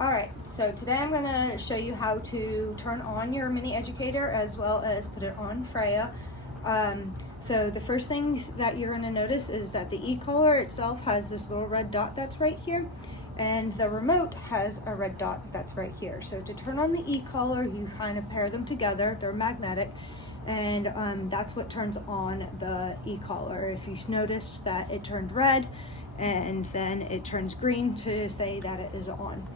Alright, so today I'm going to show you how to turn on your mini educator as well as put it on Freya. So the first thing that you're going to notice is that the e-collar itself has this little red dot that's right here, and the remote has a red dot that's right here. So to turn on the e-collar, you kind of pair them together. They're magnetic, and that's what turns on the e-collar. If you noticed that it turned red and then it turns green to say that it is on.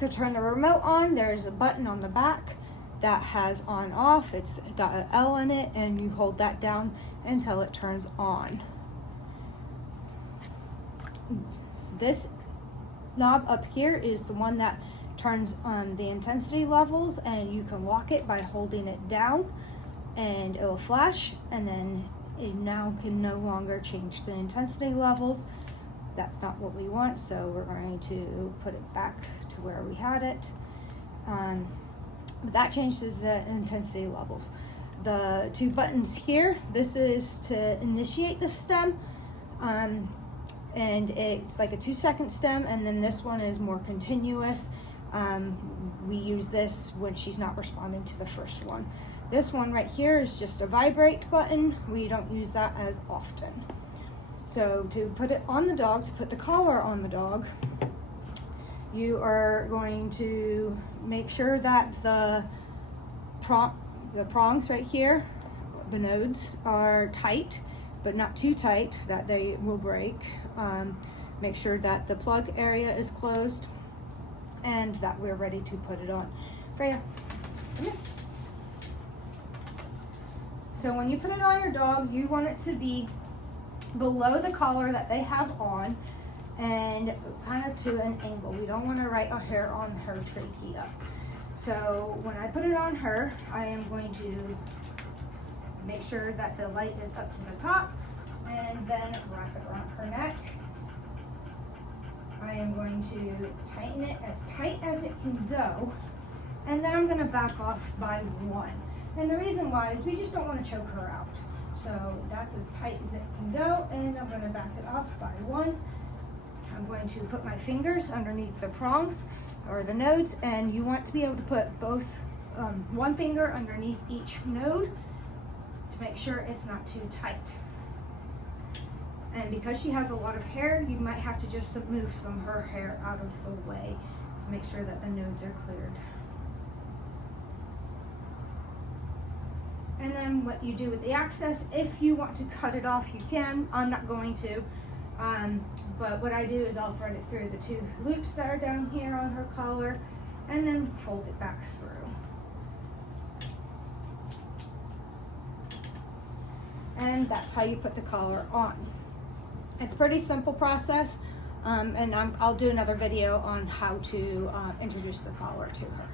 To turn the remote on, there's a button on the back that has on off. It's got an L in it, and you hold that down until it turns on. This knob up here is the one that turns on the intensity levels, and you can lock it by holding it down and it will flash, and then it now can no longer change the intensity levels. That's not what we want, so we're going to put it back to where we had it. But that changes the intensity levels. The two buttons here, this is to initiate the stem, and it's like a 2-second stem, and then this one is more continuous. We use this when she's not responding to the first one. This one right here is just a vibrate button. We don't use that as often. So to put it on the dog, to put the collar on the dog, you are going to make sure that the prongs right here, the nodes, are tight, but not too tight that they will break. Make sure that the plug area is closed and that we're ready to put it on. Freya, come here. So when you put it on your dog, you want it to be below the collar that they have on and kind of to an angle. We don't want to write a hair on her trachea. So when I put it on her, I am going to make sure that the light is up to the top and then wrap it around her neck. I am going to tighten it as tight as it can go, and then I'm going to back off by 1. And the reason why is we just don't want to choke her out. So that's as tight as it can go, and I'm going to back it off by 1. I'm going to put my fingers underneath the prongs or the nodes, and you want to be able to put both one finger underneath each node to make sure it's not too tight. And because she has a lot of hair, you might have to just move some of her hair out of the way to make sure that the nodes are cleared. And then what you do with the access, if you want to cut it off, you can. I'm not going to. But what I do is I'll thread it through the 2 loops that are down here on her collar and then fold it back through. And that's how you put the collar on. It's a pretty simple process, and I'll do another video on how to introduce the collar to her.